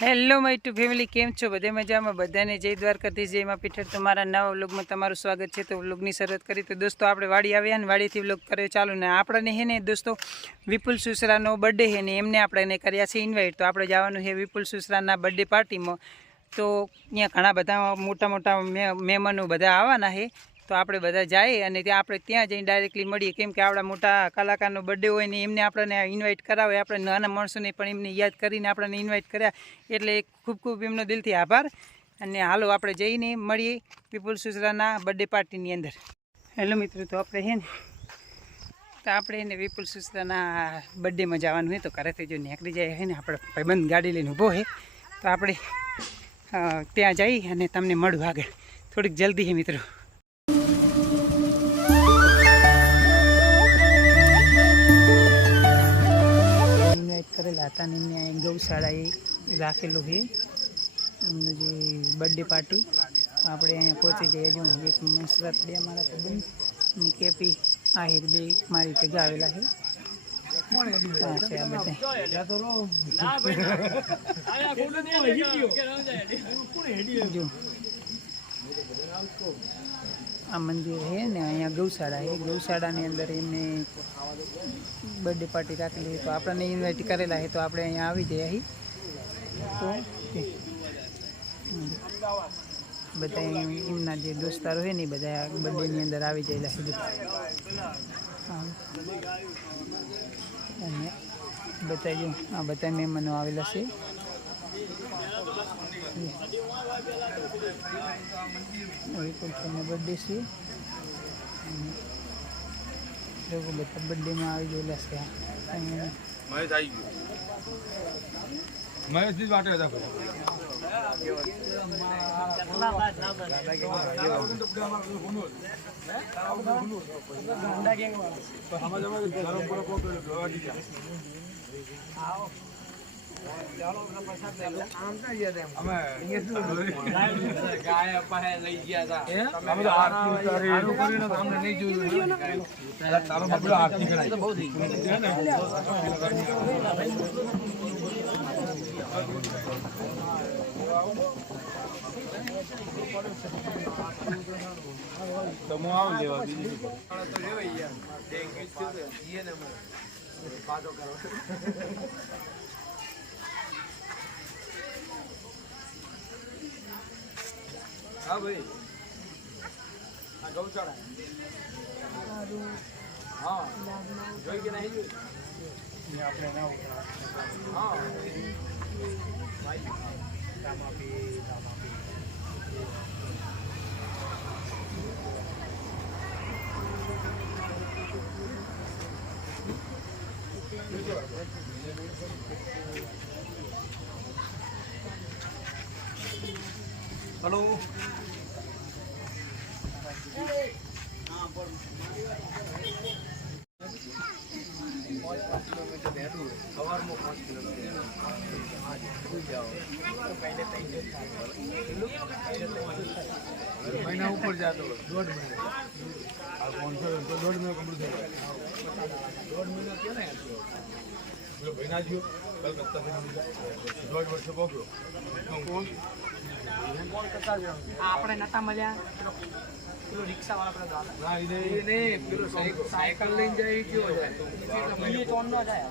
Hello my two family, કેમ છો? બધે મજામાં? બધાને જય દ્વારકાધીશ, જય માં પીઠળ. તમારા નવા વ્લોગમાં તમારું સ્વાગત છે. તો વ્લોગની શરૂઆત કરી તો દોસ્તો આપણે વાડી આવ્યા ને વાડીથી વ્લોગ કરે ચાલુ ને આપણને હે ને દોસ્તો વિપુલ સુસરાનો બર્થડે છે ને એમને આપણે કર્યા છે ઇન્વાઇટ. તો આપણે જવાનું છે વિપુલ સુસરાના બર્થડે પાર્ટીમાં. તો અહીંયા ઘણા બધા મોટા મોટા મહેમાનો બધા આવવાના છે. તો આપણે બધા જઈએ અને આપણે ત્યાં જઈને ડાયરેક્ટલી મળીએ, કેમ કે આપણા મોટા કલાકારનો બર્થડે હોય ને એમને આપણને ઇન્વાઇટ કરાવે. આપણે નાના માણસોને પણ એમને યાદ કરીને આપણને ઇન્વાઇટ કર્યા, એટલે ખૂબ ખૂબ એમનો દિલથી આભાર. અને હાલો આપણે જઈને મળીએ વિપુલ સુસરાના બર્થડે પાર્ટીની અંદર. હેલો મિત્રો, તો આપણે છે ને તો આપણે એને વિપુલ સુસરાના બર્થડેમાં જવાનું હોય તો ઘરેથી જો નીકળી જાય છે ને આપણે ભાઈબંધ ગાડી લઈને ઊભો છે. તો આપણે ત્યાં જઈ અને તમને મળું આગળ થોડીક જલ્દી છે મિત્રો. કરેલા હતા ને એમને અહીં ગૌશાળાએ રાખેલું છે એમનું જે બર્થડે પાર્ટી. તો આપણે અહીંયા પહોંચી જઈએ. જો એક મસરત બે મારા સંબંધ ને કેપી આહિર બે મારી ભેગા આવેલા છે. છે આ બધા જો આ મંદિર છે ને અહીંયા ગૌશાળા છે. ગૌશાળાની અંદર એમને બર્થડે પાર્ટી રાખેલી, તો આપણને ઇન્વાઇટ કરેલા છે. તો આપણે અહીંયા આવી જઈએ અહીં. તો બધા એમના જે દોસ્તારો છે ને એ બધા બર્થડેની અંદર આવી ગયેલા છે. અને બધા જો આ બધા મહેમાનો આવેલા છે. બર્થડે છે લોકો બધા બર્થડેમાં આવી ગયેલા છે. हाँ भाई हाँ गौशाला हाँ जोई के नहीं जोई आपने ना हाँ भाई दामापी हेलो महीना ऊपर जाते हो 1.5 महीने कौन सा 1.5 महीना कंप्लीट हो 1.5 महीना क्या ना महीना जो कलकत्ता से 1.5 वर्ष पकड़ो कौन આપણે નતા મળ્યા પેલો રિક્ષા વાળા પેલા ના એને પેલો સાયકલ લઈને જાય કેવો જાય તો ન જાય.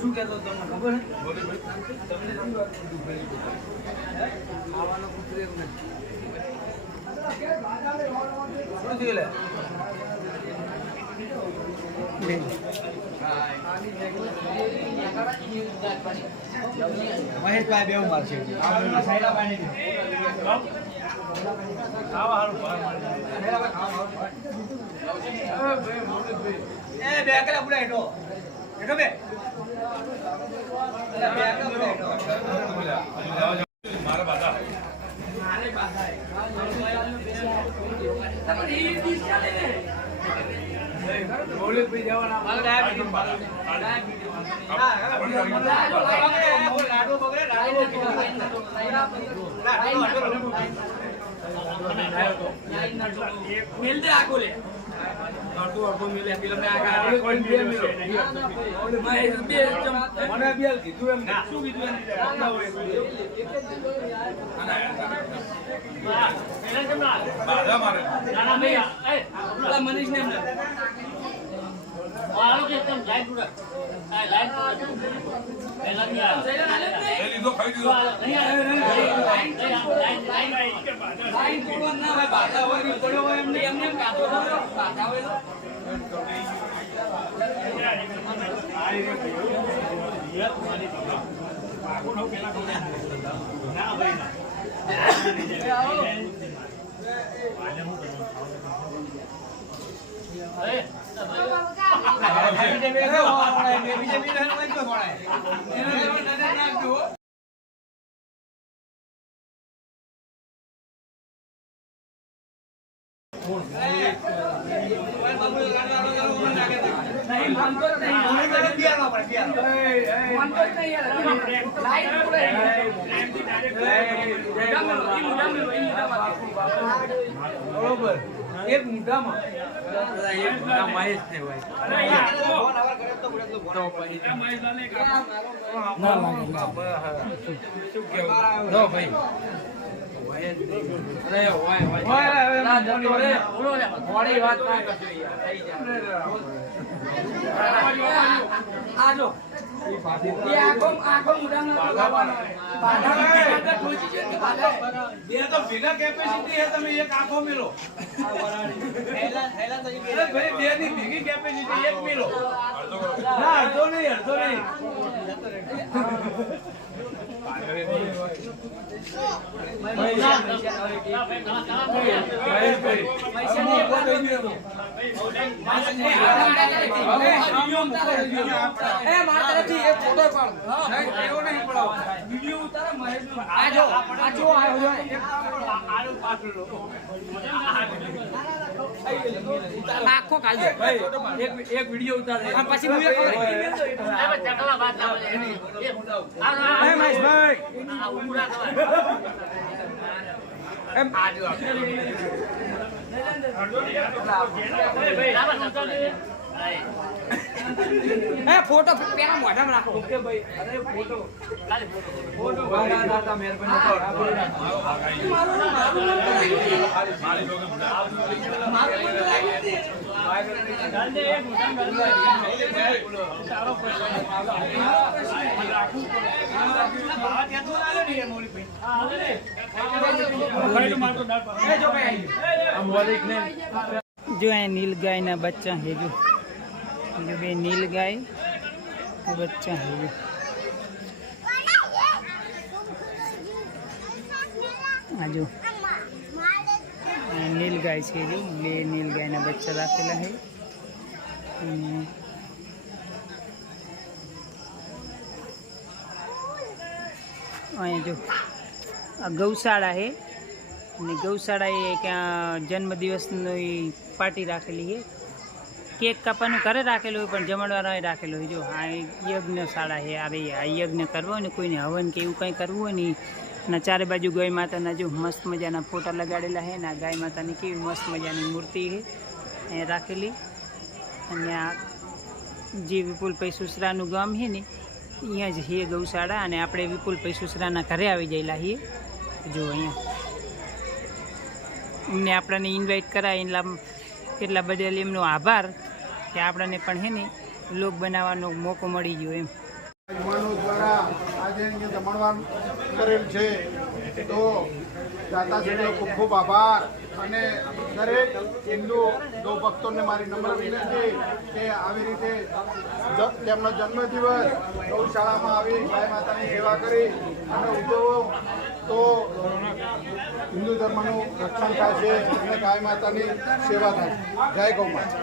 શું કહેતો તમને ખબર ખાવાનું પૂછે શું થયું લે મહેશભાઈ બેવ મારશે સાઈડા પાણી ખાવા હારું મિલ દે આખો લે અડધો મિલે ફિલ્મ ને આગળ કોઈ બે મિલો મને બે કીધું એમ શું કીધું એમ બાધા મારે ના ભૈયા એ પેલા મનીષ ને એમને આલો કે એકદમ લાઈટ પૂરા આ લાઈટ પહેલા ની આ એ લીધો ખાઈ દીધો લાઈટ પૂરો ના હોય બાધા હોય ની પડ્યો હોય એમને એમને કાઢો બાધા હોય ના ભાઈ ના બરોબર એક મુદ્દામાં મહેશ ને હોય શું કેવું નો ભાઈ વાત ના કરજો આજો ભેગા કેપેસિટી હે તમે એક આંખો મેલો ભાઈ બે ની ભેગી કેપેસિટી એક મેલો ના અડધો નહીં આખો કાઢજો એક વિડિયો ઉતારે પછી ફોટો પેલા મોઢામાં રાખો ઓકે ભાઈ અરે ફોટો ફોટો દાદા जो है नील गाय ना बच्चा है जो बे नील गाय बच्चा है जो आ जो नील गाय છે જો બે નીલ ગાયના બચ્ચા રાખેલા છે અહીંયા જો આ ગૌશાળા છે અને ગૌશાળાએ ક્યાં જન્મદિવસની પાર્ટી રાખેલી છે કેક કાપવાનું ઘરે રાખેલું હોય પણ જમણવારો રાખેલો હોય જો આ યજ્ઞશાળા છે આ યજ્ઞ કરવો હોય ને કોઈને હવન કે એવું કંઈ કરવું હોય ને અને ચારે બાજુ ગાય માતાના જો મસ્ત મજાના ફોટા લગાડેલા છે ને આ ગાય માતાની કેવી મસ્ત મજાની મૂર્તિ છે અહીંયા રાખેલી અને આ જે વિપુલભાઈ સુસરાનું ગામ છે ને અહીંયા જ છે ગૌશાળા અને આપણે વિપુલભાઈ સુસરાના ઘરે આવી ગયેલા છીએ જો અહીંયા એમને આપણને ઇન્વાઇટ કરાય એટલા બદલ એમનો આભાર કે આપણને પણ છે ને લોક બનાવવાનો મોકો મળી ગયો એમ યુવાનો દ્વારા આજે જમણવાર કરેલ છે તો દાતાશ્રીનો ખૂબ ખૂબ આભાર અને દરેક હિન્દુ ભક્તોને મારી નમ્ર વિનંતી કે આવી રીતે તેમનો જન્મદિવસ ગૌશાળામાં આવી ગાય માતાની સેવા કરી અને ઉજવવો તો હિન્દુ ધર્મનું રક્ષણ થાય છે અને ગાય માતાની સેવા થાય છે. જય ગૌ માતા.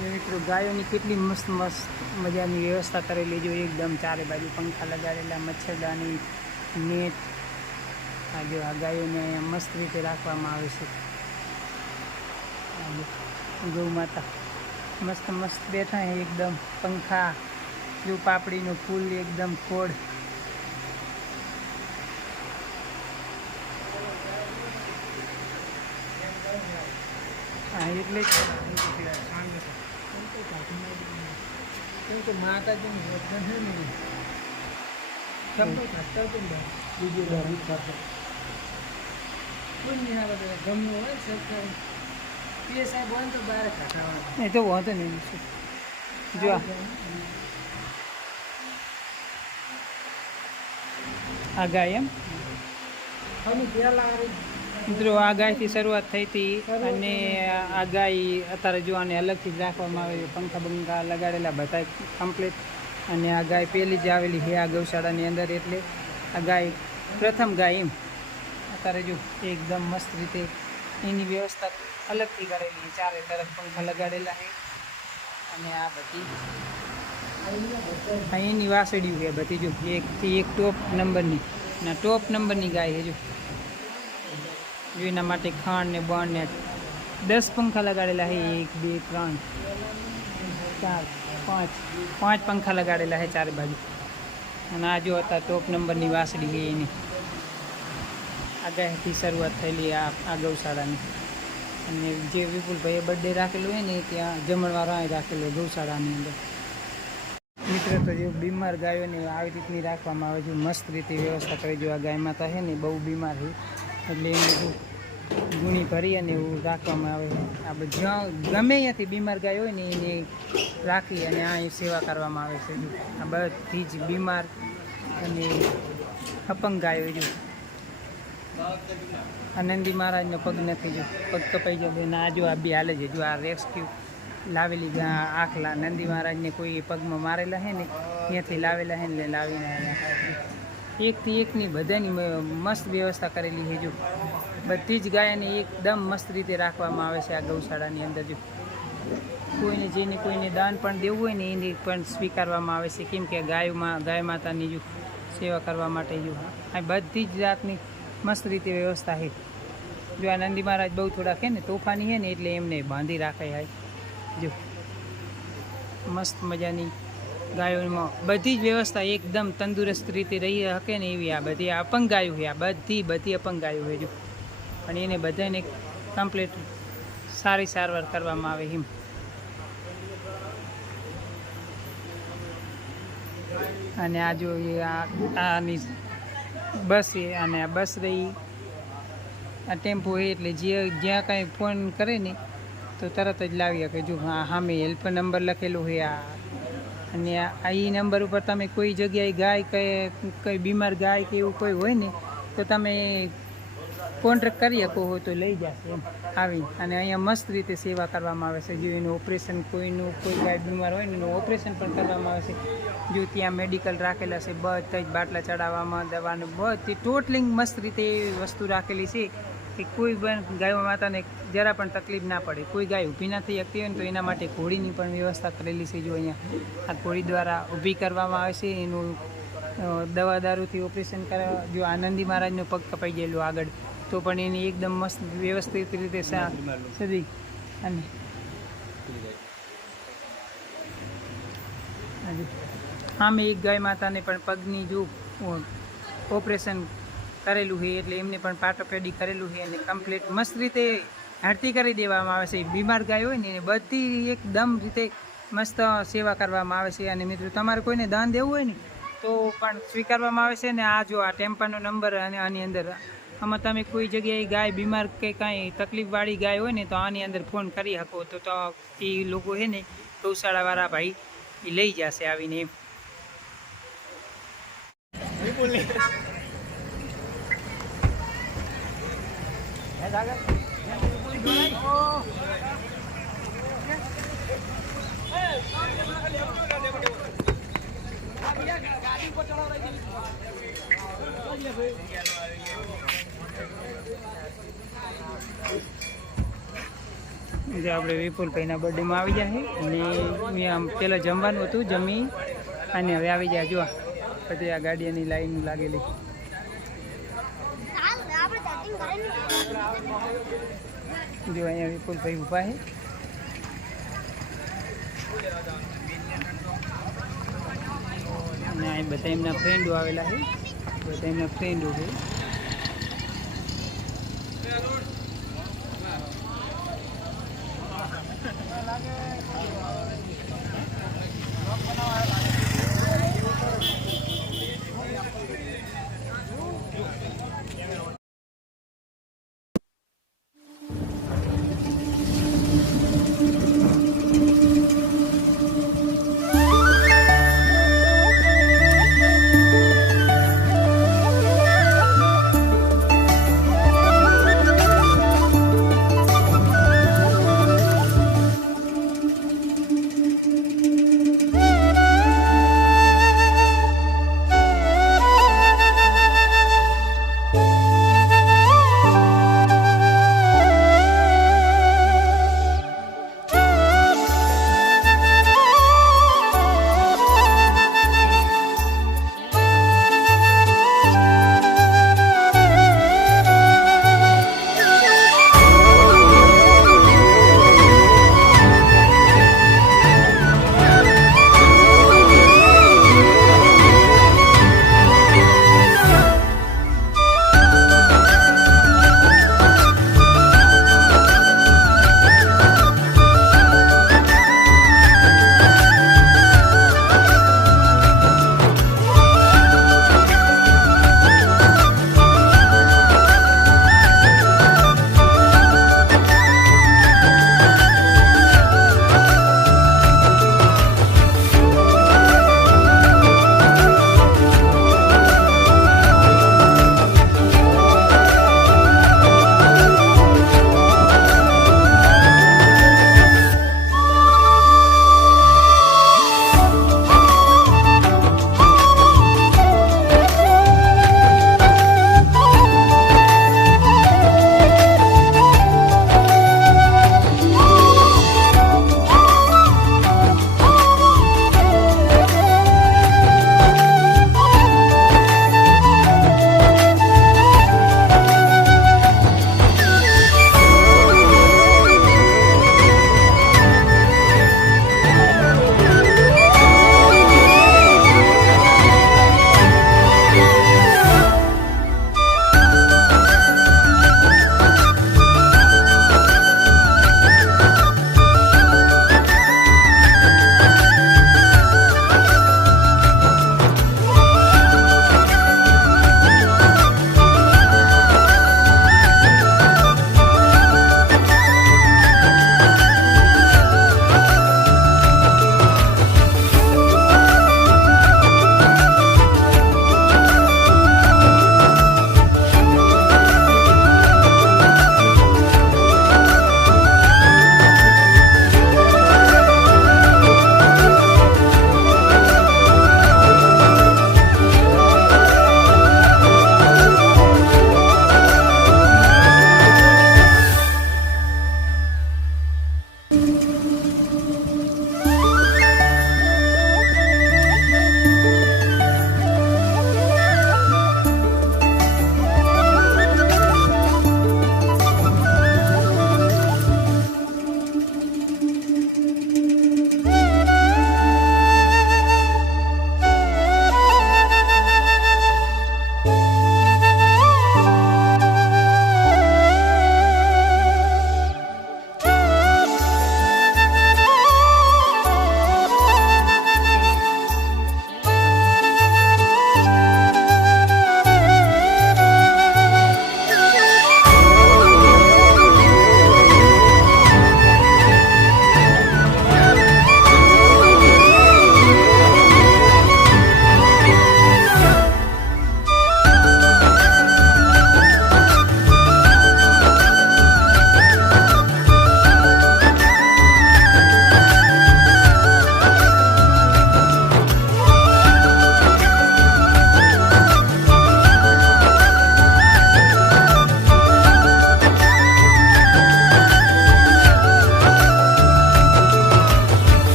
મિત્રો ગાયોની કેટલી મસ્ત મસ્ત મજાની વ્યવસ્થા કરેલી જો એકદમ ચારે બાજુ પંખા લગાડેલા, મચ્છરદાની, નેટ. આ જો આ ગાયોને અહીંયા મસ્ત રીતે રાખવામાં આવે છે. ગૌ માતા મસ્ત મસ્ત બેઠા હે એકદમ. પંખા જો પાપડીનું ફૂલ એકદમ ખોડ. હા એટલે જ કેમ કે માતાજીનું વચન છે ને ગમનું ખાતા હતું ને બીજું ગમનું ખાતા કોઈ નહીં આવે ગમનું હોય સરકાર એ સાહેબ હોય તો બહાર ખાતા એ તો વાંધો નહીં. જો આ ગાય એમ મિત્રો આ ગાયથી શરૂઆત થઈ હતી અને આ ગાય અત્યારે જો આને અલગથી જ રાખવામાં આવે. પંખા બંખા લગાડેલા બધા કમ્પ્લીટ. અને આ ગાય પહેલી જ આવેલી છે આ ગૌશાળાની અંદર, એટલે આ ગાય પ્રથમ ગાય એમ. અત્યારે જો એકદમ મસ્ત રીતે એની વ્યવસ્થા અલગથી કરેલી છે. ચારે તરફ પંખા લગાડેલા છે. અને આ બધી એની વાસળીઓ છે બધી જો એકથી એક ટોપ નંબરની ના ટોપ નંબરની ગાય છે. જો એના માટે ખાંડ ને બણ ને 10 પંખા લગાડેલા છે. 1 2 3 4 5 પંખા લગાડેલા છે ચારે બાજુ. અને આ જો હતા ટોપ નંબરની વાસળી છે એની. આ ગાયથી શરૂઆત થયેલી આ ગૌશાળાની. અને જે વિપુલભાઈએ બર્થડે રાખેલું હોય ને ત્યાં જમણવાર અહીં રાખેલું હોય ગૌશાળાની અંદર. મિત્રો તો જે બીમાર ગાયોને આવી રીતની રાખવામાં આવે છે. મસ્ત રીતે વ્યવસ્થા કરી. જો આ ગાય માતા છે ને બહુ બીમાર છે એટલે એને જો ગુણી ભરી અને એવું રાખવામાં આવે છે. આ જ્યાં ગમે ત્યાંથી બીમાર ગાય હોય ને એને રાખી અને અહીં સેવા કરવામાં આવે છે. આ બધી જ બીમાર અને અપંગ ગાયો. જો આનંદી મહારાજનો પગ નથી, જો પગ કપાઈ ગયો અને આ જો આ બી હાલે છે. જો આ રેસ્ક્યુ લાવેલી આખલા નંદી મહારાજને કોઈ પગમાં મારેલા છે ને ત્યાંથી લાવેલા છે ને લાવીને એકથી એકની બધાની મસ્ત વ્યવસ્થા કરેલી છે. જો બધી જ ગાયને એકદમ મસ્ત રીતે રાખવામાં આવે છે આ ગૌશાળાની અંદર. જો કોઈને જેને કોઈને દાન પણ દેવું હોય ને એને પણ સ્વીકારવામાં આવે છે. કેમ કે ગાય માતાની જો સેવા કરવા માટે જો આ બધી જ જાતની મસ્ત રીતે વ્યવસ્થા છે. જો આ નંદી મહારાજ બહુ થોડા છે ને તોફાની છે ને એટલે એમને બાંધી રાખે. જો મસ્ત મજાની ગાયોમાં બધી જ વ્યવસ્થા એકદમ તંદુરસ્ત રીતે રહી શકે ને એવી આ બધી અપંગ ગાયો છે. આ બધી અપંગ ગાયો છે. જો અને એને બધાને કમ્પ્લીટ સારી સારવાર કરવામાં આવે એમ. અને આ જો આની બસ છે અને આ બસ રહી આ ટેમ્પો છે એટલે જ્યાં કાંઈ ફોન કરે ને તો તરત જ લાવી શકે. જો હા સામે હેલ્પ નંબર લખેલો છે આ. અને આ એ નંબર ઉપર તમે કોઈ જગ્યાએ ગાય કંઈ બીમાર ગાય કે એવું કોઈ હોય ને તો તમે કોન્ટ્રાક્ટ કરી શકો હોય તો લઈ જશે એમ આવી. અને અહીંયા મસ્ત રીતે સેવા કરવામાં આવે છે. જો એનું ઓપરેશન કોઈ ગાય બીમાર હોય ને એનું ઓપરેશન પણ કરવામાં આવે છે. જો ત્યાં મેડિકલ રાખેલા છે બધા જ બાટલા ચડાવવામાં દવાનું બધી ટોટલિંગ મસ્ત રીતે વસ્તુ રાખેલી છે કે કોઈ પણ ગાયો માતાને જરા પણ તકલીફ ના પડે. કોઈ ગાય ઊભી ના થઈ શકતી હોય ને તો એના માટે ઘોડીની પણ વ્યવસ્થા કરેલી છે. જો અહીંયા આ ઘોડી દ્વારા ઊભી કરવામાં આવે છે. એનું દવા દારૂથી ઓપરેશન કરવા. જો આનંદી મહારાજનો પગ કપાઈ ગયેલો આગળ તો પણ એની એકદમ મસ્ત વ્યવસ્થિત રીતે સદી અને આમે એક ગાય માતાને પણ પગની જો ઓપરેશન કરેલું છે એટલે એમને પણ પાટોપેડી કરેલું છે અને કમ્પ્લીટ મસ્ત રીતે આરતી કરી દેવામાં આવે છે. બીમાર ગાય હોય ને એને બધી એકદમ રીતે મસ્ત સેવા કરવામાં આવે છે. અને મિત્રો તમારે કોઈને દાન દેવું હોય ને તો પણ સ્વીકારવામાં આવે છે. ને આ જો આ ટેમ્પાનો નંબર અને આની અંદર આમાં તમે કોઈ જગ્યાએ ગાય બીમાર કે કાંઈ તકલીફવાળી ગાય હોય ને તો આની અંદર ફોન કરી શકો તો એ લોકો છે ને ગૌશાળાવાળા ભાઈ એ લઈ જશે આવીને એમ. જે આપણે વિપુલભાઈના બર્થડેમાં આવી જાય અને આમ પહેલાં જમવાનું હતું જમી અને હવે આવી જાય જો પછી આ ગાડીની લાઈન લાગેલી જો અહીંયા વિપુલભાઈ ઊભા છે અને અહીં બધા એમના ફ્રેન્ડો આવેલા છે બધા એમના ફ્રેન્ડો છે.